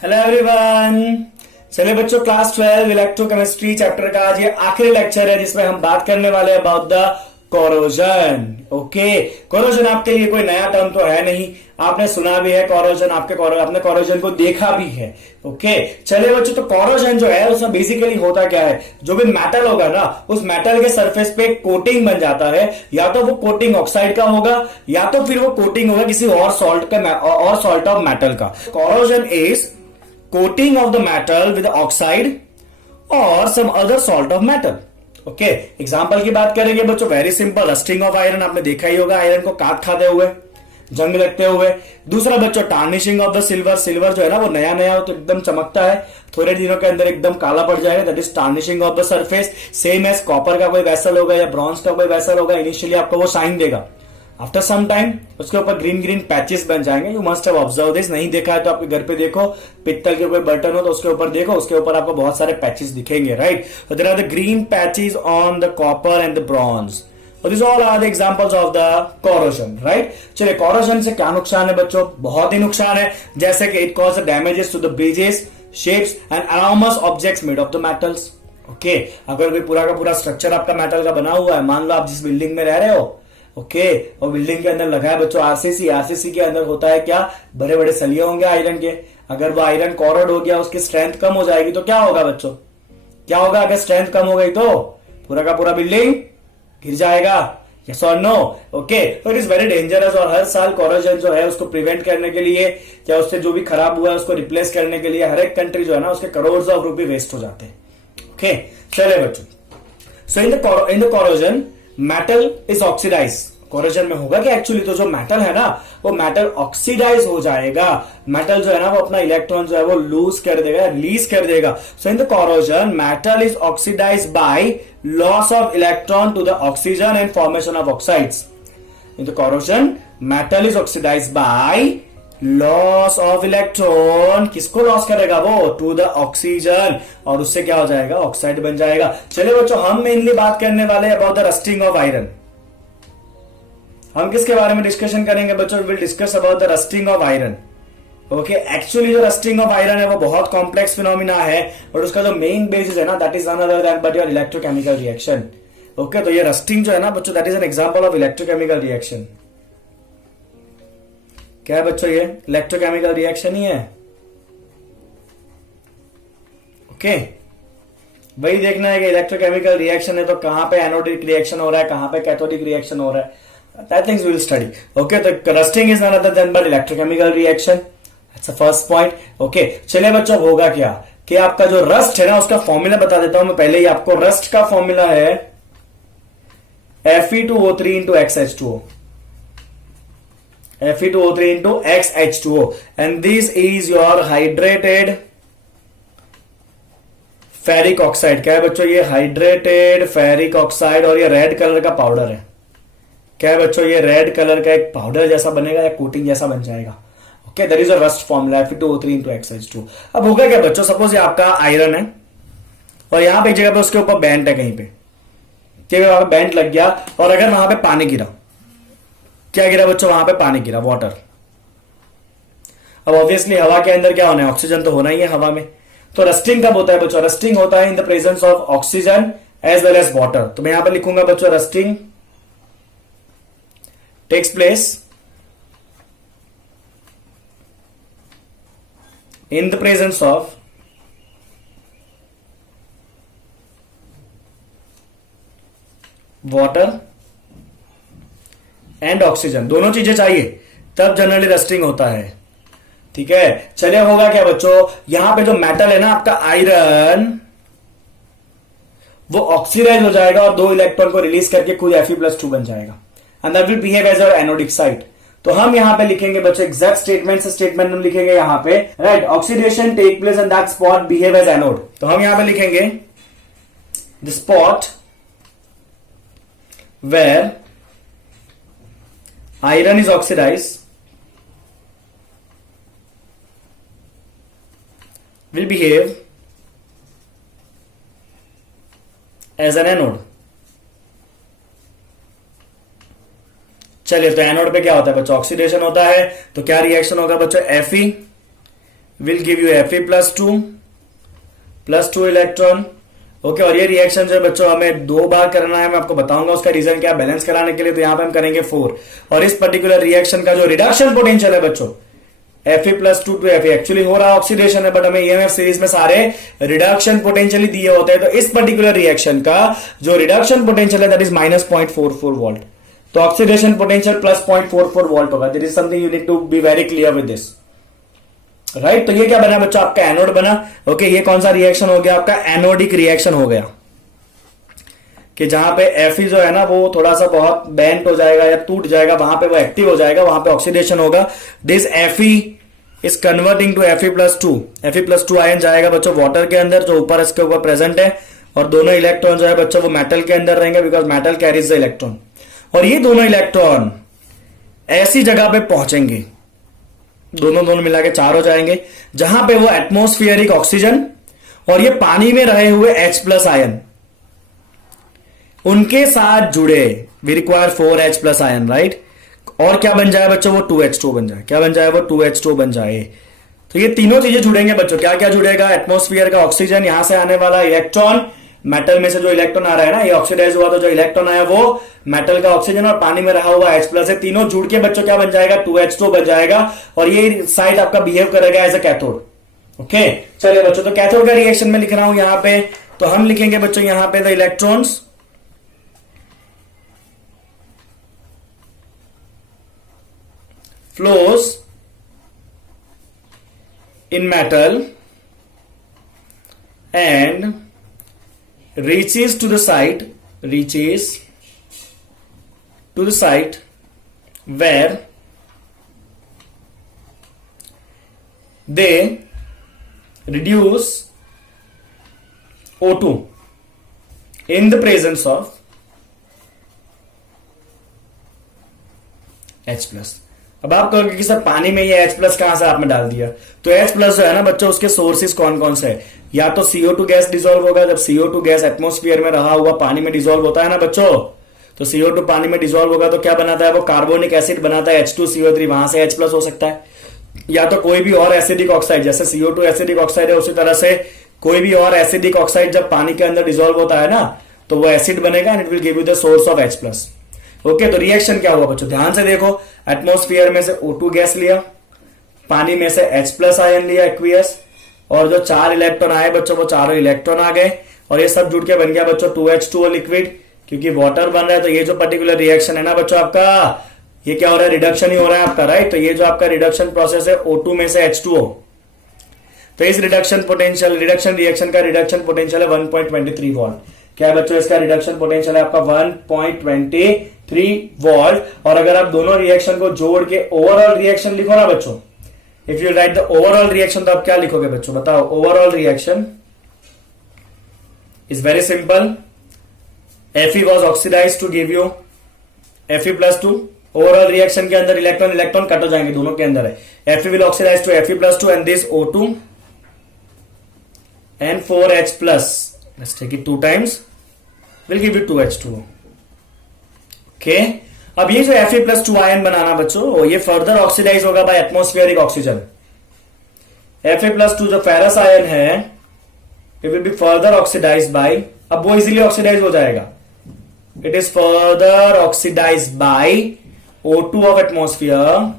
Hello everyone. चलिए बच्चों, class 12 electrochemistry chapter का आज ये आखिरी लेक्चर है जिसमें हम बात करने वाले हैं about the corrosion. Okay, corrosion आपके लिए कोई नया टर्म तो है नहीं, आपने सुना भी है कोरोजन, आपने कोरोजन को देखा भी है। ओके, चलिए बच्चों, तो कोरोजन जो है उसमें बेसिकली होता क्या है, जो भी मेटल होगा ना उस मेटल के सरफेस पे कोटिंग बन जाता है, या तो वो कोटिंग ऑक्साइड का होगा या तो फिर वो कोटिंग होगा किसी और सॉल्ट ऑफ मेटल का। Corrosion is coating of the metal with oxide or some other salt of metal. Okay, example की बात करेंगे बच्चों, very simple, rusting of iron, आपने देखा ही होगा आयरन को काट खाते हुए, जंग लगते हुए। दूसरा बच्चों, tarnishing of the silver, silver जो है ना वो नया नया तो एकदम चमकता है, थोड़े दिनों के अंदर एकदम काला पड़ जाएगा, that is tarnishing of the surface. Same as copper का कोई वेसल होगा या ब्रॉन्ज का कोई वेसल होगा, इनिशियली आपको वो शाइन देगा, आफ्टर सम टाइम उसके ऊपर ग्रीन ग्रीन पैचेस बन जाएंगे। You must have observe this, नहीं देखा है तो आपके घर पे देखो, पित्तल के कोई बर्तन हो तो उसके ऊपर देखो, उसके ऊपर आपको बहुत सारे पैचेस दिखेंगे, right. So there are the green patches on the copper and the bronze. So these all are the examples of the corrosion, right? चलिए, corrosion से क्या नुकसान है बच्चों? बहुत ही नुकसान है, जैसे कि it causes damages to the bridges, shapes and anomalous objects made of the metals. Okay, अगर कोई पूरा का पूरा स्ट्रक्चर आपका मेटल का बना हुआ है, मान लो आप जिस बिल्डिंग में रह रहे हो, ओके, और बिल्डिंग के अंदर लगा है बच्चों आरसीसी, आरसीसी के अंदर होता है क्या, बड़े बड़े सलिए होंगे आयरन के। अगर वो आयरन कॉरोड हो गया, उसकी स्ट्रेंथ कम हो जाएगी तो क्या होगा बच्चों, क्या होगा? अगर स्ट्रेंथ कम हो गई तो पूरा का पूरा बिल्डिंग गिर जाएगा, यस और नो? ओके, तो इट इज वेरी डेंजरस, और हर साल कोरोजन जो है उसको प्रिवेंट करने के लिए या उससे जो भी खराब हुआ है उसको रिप्लेस करने के लिए हर एक कंट्री जो है ना उसके करोड़ ऑफ रुपए वेस्ट हो जाते हैं। ओके, चलिए बच्चों, so in the corrosion metal is oxidise. Corrosion में होगा कि एक्चुअली तो जो मेटल है ना वो मेटल ऑक्सीडाइज हो जाएगा, मेटल जो है ना वो अपना इलेक्ट्रॉन जो है वो लूज कर देगा, रिलीज कर देगा। So in the corrosion metal is oxidise by loss of electron to the oxygen and formation of oxides. In the corrosion metal is oxidise by loss of electron, किसको loss करेगा वो? To the oxygen, और उससे क्या हो जाएगा? Oxide बन जाएगा। चलिए बच्चों, हम मेनली बात करने वाले about the rusting of iron. हम किसके बारे में डिस्कशन करेंगे बच्चों? Will discuss about the rusting of iron. Okay, actually जो रस्टिंग ऑफ आयरन है वो बहुत कॉम्प्लेक्स फिनोमिना है, और उसका जो मेन बेसिस है ना that is none other than but your electrochemical reaction. Okay, तो ये रस्टिंग जो है ना बच्चों that is an example of electrochemical reaction. क्या है बच्चों? ये इलेक्ट्रोकेमिकल रिएक्शन ही है। ओके, वही देखना है कि इलेक्ट्रोकेमिकल रिएक्शन है तो कहां पे एनोडिक रिएक्शन हो रहा है, कहां पे कैथोडिक रिएक्शन हो रहा है, that things we will study. Okay, तो rusting is not other than but electrochemical reaction, that's the first point. Okay, चलिए बच्चों, होगा क्या कि आपका जो रस्ट है ना उसका फॉर्मूला बता देता हूं मैं पहले ही आपको। रस्ट का फॉर्मूला है Fe2O3 into XH2O, Fe2O3 into XH2O, and this is your hydrated ferric oxide. क्या है बच्चों? ये हाइड्रेटेड फेरिक ऑक्साइड, और ये रेड कलर का पाउडर है। क्या है बच्चों? ये रेड कलर का एक पाउडर जैसा बनेगा या कोटिंग जैसा बन जाएगा। Okay, that is a rust formula Fe2O3 into XH2। अब होगा क्या बच्चों, सपोज ये आपका आयरन है और यहां पे एक जगह पे उसके ऊपर बेंट है, कहीं पे ठीक है, वहां पे बेंट लग गया, और अगर वहां पे पानी गिरा, क्या गिरा बच्चों? वहां पे पानी गिरा, वाटर। अब ऑब्वियसली हवा के अंदर क्या होना है? ऑक्सीजन तो होना ही है हवा में। तो रस्टिंग कब होता है बच्चों? रस्टिंग होता है in the presence of oxygen as well as water. तो मैं यहां पे लिखूंगा बच्चों, rusting takes place in the presence of water and oxygen, दोनों चीजें चाहिए तब जनरली रस्टिंग होता है। ठीक है, चलिए होगा क्या बच्चों, यहां पे जो मेटल है ना आपका आयरन, वो ऑक्सीडाइज हो जाएगा और 2 इलेक्ट्रॉन को रिलीज करके खुद Fe+2 बन जाएगा, and that will behave as our anodic site. तो हम यहां पे लिखेंगे बच्चों एग्जैक्ट स्टेटमेंट हम लिखेंगे यहां पे, right, oxidation take place and that spot behave as anode. तो हम यहां पे लिखेंगे the spot where iron is oxidized will behave as an anode। चलिए, तो एनोड पे क्या होता है बच्चों? ऑक्सीडेशन होता है, तो क्या रिएक्शन होगा बच्चों? Fe will give you Fe+2 electron. Okay, और ये रिएक्शन जो है बच्चों हमें 2 बार करना है, मैं आपको बताऊंगा उसका रीजन क्या, बैलेंस कराने के लिए। तो यहां पे हम करेंगे 4, और इस पर्टिकुलर रिएक्शन का जो रिडक्शन पोटेंशियल है बच्चों Fe+2 टू Fe, एक्चुअली हो रहा ऑक्सीडेशन है, बट हमें ईएमएफ सीरीज में सारे रिडक्शन पोटेंशियल दिए होते हैं। तो इस पर्टिकुलर रिएक्शन का जो रिडक्शन पोटेंशियल है दैट इज -0.44 वोल्ट। तो ऑक्सीडेशन पोटेंशियल +0.44 वोल्ट होगा। This is something you need to be very clear with this, right. तो ये क्या बना बच्चों, आपका एनोड बना। ओके, ये कौन सा रिएक्शन हो गया, आपका एनोडिक रिएक्शन हो गया, कि जहां पे Fe जो है ना वो थोड़ा सा बहुत बेंट हो जाएगा या टूट जाएगा, वहां पे वो एक्टिव हो जाएगा, वहां पे ऑक्सीडेशन होगा। This Fe is converting to Fe+2। Fe+2 ion जाएगा बच्चों वाटर के अंदर, जो ऊपर इसके ऊपर प्रेजेंट है, और दोनों इलेक्ट्रॉन जो है बच्चों वो मेटल के अंदर रहेंगे, because metal carries the electron. और ये दोनों इलेक्ट्रॉन ऐसी जगह पे पहुंचेंगे, दोनों मिला के 4 हो जाएंगे, जहां पे वो एटमोस्फियरिक ऑक्सीजन और ये पानी में रहे हुए H+ आयन उनके साथ जुड़े। We require 4H+ ion, right. और क्या बन जाए बच्चों, वो 2H2 बन जाए। क्या बन जाए, वो 2H2 बन जाए। तो ये तीनों चीजें जुड़ेंगे बच्चों। क्या क्या जुड़ेगा, एटमोस्फियर का ऑक्सीजन, यहां से आने वाला इलेक्ट्रॉन, मेटल में से जो इलेक्ट्रॉन आ रहा है ना, ये ऑक्सीडाइज हुआ तो जो इलेक्ट्रॉन आया वो मेटल का ऑक्सीजन, और पानी में रहा हुआ H+ है, तीनों जुड़ के बच्चों क्या बन जाएगा, 2H2 बन जाएगा। और ये साइड आपका बिहेव करेगा एज अ कैथोड। ओके, चलिए बच्चों, तो कैथोड का रिएक्शन में लिख रहा हूं यहां पे, तो हम लिखेंगे बच्चों यहां पे the electrons flows in metal and reaches to the site where they reduce O2 in the presence of H+। अब आप कहोगे कि सर पानी में ये H+ कहां से आपने डाल दिया, तो H+ जो है ना बच्चों उसके सोर्सेस कौन कौन से है, या तो CO2 गैस डिसॉल्व होगा। जब CO2 गैस एटमोस्फियर में रहा हुआ पानी में डिसॉल्व होता है ना बच्चों, तो CO2 पानी में डिसॉल्व होगा तो क्या बनाता है, वो कार्बोनिक एसिड बनाता है H2CO3, वहां से H+ हो सकता है। या तो कोई भी और एसिडिक ऑक्साइड, जैसे CO2 एसिडिक ऑक्साइड है, उसी तरह से कोई भी और एसिडिक ऑक्साइड जब पानी के अंदर डिसॉल्व होता है ना, तो वो एसिड बनेगा and it will give you the source of H+। Okay, तो रिएक्शन क्या हुआ बच्चों, ध्यान से देखो। एटमोस्फियर में से O2 गैस लिया, पानी में से H+ आयन लिया एक्वियस, और जो 4 इलेक्ट्रॉन आए बच्चों वो चारों इलेक्ट्रॉन आ गए, और ये सब जुड़ के बन गया बच्चों 2H2O लिक्विड, क्योंकि वाटर बन रहा है। तो ये जो पर्टिकुलर रिएक्शन है ना बच्चों आपका, ये क्या हो रहा है, रिडक्शन ही हो रहा है आपका, राइट। तो ये जो आपका रिडक्शन प्रोसेस है O2 में से H2O, तो इस रिडक्शन रिएक्शन का रिडक्शन पोटेंशियल है 1.23 वोल्ट। क्या है बच्चों, इसका रिडक्शन पोटेंशियल है आपका 1.23 वोल्ट। और अगर आप दोनों रिएक्शन को जोड़ के ओवरऑल रिएक्शन लिखो ना बच्चों, if you right the overall reaction, तो आप क्या लिखोगे बच्चों, बताओ। Overall reaction is very simple. Fe was oxidized to give you Fe+2। Overall reaction के अंदर इलेक्ट्रॉन कट हो जाएंगे, दोनों के अंदर है। Fe will oxidize to Fe+2 and this O2 and 4H+, let's take it 2 times, will give you 2H2O। Okay, अब ये जो Fe+2 आयन बनाना बच्चों, ये फर्दर ऑक्सीडाइज होगा बाय एटमोस्फियरिक ऑक्सीजन। Fe+2 जो फेरस आयन है, it will be further oxidise by, अब वो इजीली ऑक्सीडाइज हो जाएगा, it is further oxidise by O2 of atmosphere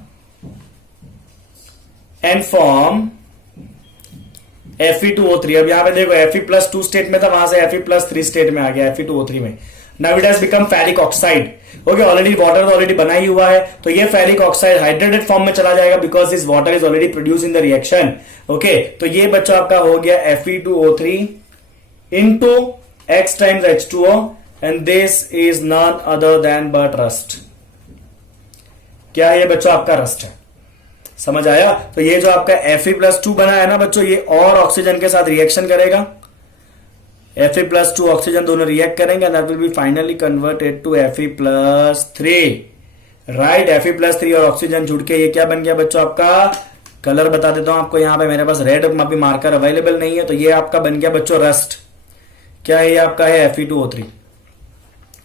and form Fe2O3। अब यहां पे देखो Fe+2 स्टेट में था, वहां से Fe+3 स्टेट में आ गया Fe2O3 में। Now it has become ferric oxide. Okay, already water already बना ही हुआ है, तो ये फेरिक ऑक्साइड हाइड्रेटेड फॉर्म में चला जाएगा, because this water is already produce in the reaction. Okay, तो ये बच्चा आपका हो गया Fe2O3 into X times H2O, and this is none other than but rust। क्या ये बच्चों आपका रस्ट है, समझ आया। तो ये जो आपका Fe+2 बना है ना बच्चों, ये और ऑक्सीजन के साथ रिएक्शन करेगा, Fe+2 ऑक्सीजन दोनों रिएक्ट करेंगे, that will be finally converted to Fe+3, right. Fe+3 और ऑक्सीजन जुड़ के ये क्या बन गया बच्चों आपका, कलर बता देता हूं आपको, यहां पे मेरे पास रेड अभी मार्कर अवेलेबल नहीं है, तो ये आपका बन गया बच्चों रस्ट। क्या है, ये आपका है Fe2O3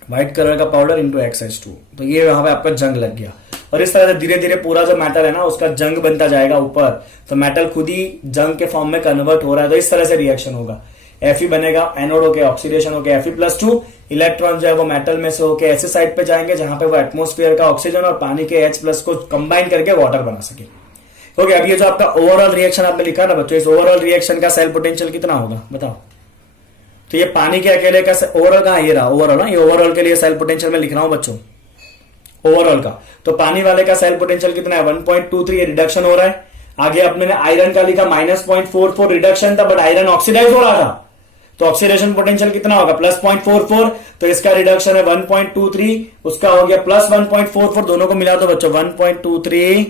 व्हाइट कलर का पाउडर इंटू XH2, तो ये यहां पे आपका जंग लग गया। और इस तरह से धीरे धीरे पूरा जो मेटल है ना उसका जंग बनता जाएगा ऊपर, तो मेटल खुद ही जंग के फॉर्म में कन्वर्ट हो रहा है, तो इस तरह से रिएक्शन होगा। Fe बनेगा, एनोड होके ऑक्सीडेशन होके Fe+2, इलेक्ट्रॉन जो है वो मेटल में से होके ऐसे साइड पे जाएंगे जहां पे वो एटमॉस्फेयर का ऑक्सीजन और पानी के H+ को कंबाइन करके वाटर बना सके। ओके, अब ये जो आपका ओवरऑल रिएक्शन आपने लिखा ना बच्चों, इस ओवरऑल रिएक्शन का सेल पोटेंशियल कितना होगा बताओ। तो ये पानी के अकेले का ओवरऑल कहां, ये रहा ओवरऑल, ये ओवरऑल के लिए सेल पोटेंशियल में लिख रहा हूं बच्चों, ओवरऑल का। तो पानी वाले का सेल पोटेंशियल कितना है 1.23, ये रिडक्शन हो रहा है। आगे अपने आयरन का लिखा -0.44 रिडक्शन था, बट आयरन ऑक्सीडाइज हो रहा था, तो ऑक्सीडेशन पोटेंशियल कितना होगा +0.44, तो इसका रिडक्शन है 1.23, उसका हो गया +1.44, दोनों को मिला दो बच्चों 1.23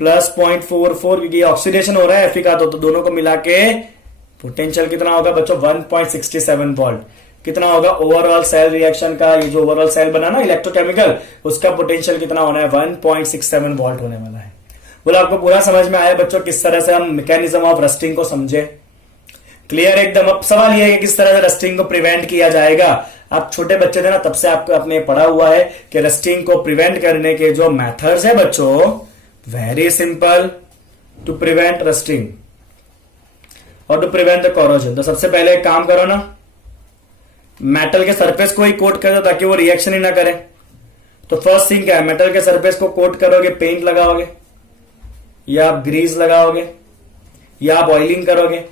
+ 0.44, क्योंकि ऑक्सीडेशन हो रहा है Fe का, तो दोनों को मिला के पोटेंशियल कितना होगा बच्चों 1.67 वोल्ट। कितना होगा ओवरऑल सेल रिएक्शन का, ये जो ओवरऑल सेल बना ना इलेक्ट्रोकेमिकल, उसका पोटेंशियल कितना होना है 1.67 वोल्ट होने वाला है। बोला आपको पूरा समझ में आया बच्चों किस तरह से हम मैकेनिज्म ऑफ रस्टिंग को समझे, क्लियर एकदम। अब सवाल यह है कि किस तरह से रस्टिंग को प्रिवेंट किया जाएगा। आप छोटे बच्चे थे ना तब से आपको आपने पढ़ा हुआ है कि रस्टिंग को प्रिवेंट करने के जो मेथड्स है बच्चों, very simple to prevent rusting और टू प्रिवेंट द कोरोजन। तो सबसे पहले एक काम करो ना, मेटल के सरफेस को ही कोट कर दो ताकि वो रिएक्शन ही ना करे। तो फर्स्ट थिंग क्या है, मेटल के सरफेस को कोट करोगे, पेंट लगाओगे या आप ग्रीस लगाओगे या आप ऑयलिंग करोगे,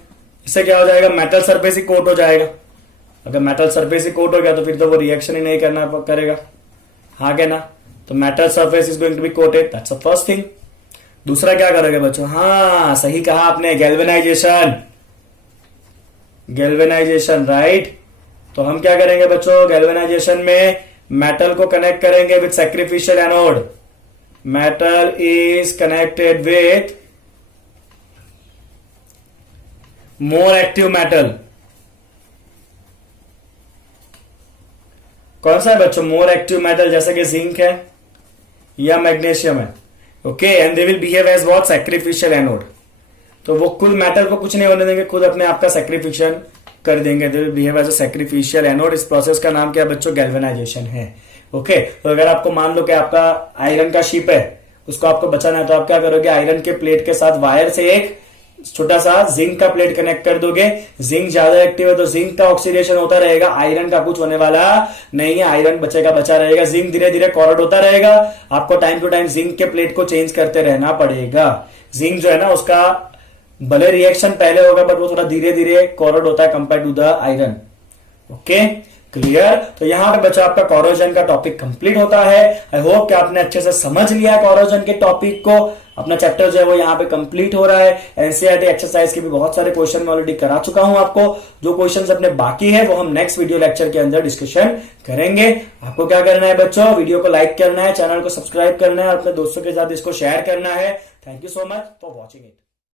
इससे क्या हो जाएगा मेटल सरफेस ही कोट हो जाएगा। अगर मेटल सरफेस ही कोट हो गया तो फिर तो वो रिएक्शन ही नहीं करना करेगा, हाँ क्या ना। तो metal surface is going to be coated, that's the first thing. दूसरा क्या करोगे बच्चों, हाँ सही कहा आपने, गैल्वेनाइजेशन, गैल्वेनाइजेशन राइट। तो हम क्या करेंगे बच्चों, गैल्वेनाइजेशन में मेटल को कनेक्ट करेंगे with sacrificial anode. Metal is connected with more active metal. कौन सा है बच्चों मोर एक्टिव मेटल, जैसे कि जिंक है या मैग्नीशियम है। Okay, and they will behave as what sacrificial anode. तो वो खुद मेटल को कुछ नहीं होने देंगे, खुद अपने आप का सैक्रिफिशियल कर देंगे, they will behave as a sacrificial anode. इस प्रोसेस का नाम क्या है बच्चों, गैल्वेनाइजेशन है। ओके, तो अगर आपको मान लो कि आपका आयरन का शिप है, उसको आपको बचाना है, तो आप क्या करोगे, आयरन के प्लेट के साथ वायर से एक छोटा सा जिंक का प्लेट कनेक्ट कर दोगे। जिंक ज्यादा एक्टिव है तो जिंक का ऑक्सीडेशन होता रहेगा, आयरन का कुछ होने वाला नहीं है, आयरन बचेगा बचा रहेगा। जिंक धीरे धीरे कॉरोड होता रहेगा, आपको टाइम टू टाइम जिंक के प्लेट को चेंज करते रहना पड़ेगा। जिंक जो है ना उसका भले रिएक्शन पहले होगा बट वो थोड़ा धीरे धीरे कॉरोड होता है compare to the iron. Okay clear. तो यहां पे बच्चा आपका कोरोजन का टॉपिक कंप्लीट होता है। आई होप कि आपने अच्छे से समझ लिया कोरोजन के टॉपिक को। अपना चैप्टर जो है वो यहाँ पे कंप्लीट हो रहा है। एनसीईआरटी एक्सरसाइज के भी बहुत सारे क्वेश्चन मैं ऑलरेडी करा चुका हूं आपको। जो क्वेश्चंस अपने बाकी है वो हम नेक्स्ट वीडियो लेक्चर के अंदर डिस्कशन करेंगे। आपको क्या करना है बच्चों, वीडियो को लाइक करना है, चैनल को सब्सक्राइब करना है और अपने दोस्तों के साथ इसको शेयर करना है। Thank you so much for watching it.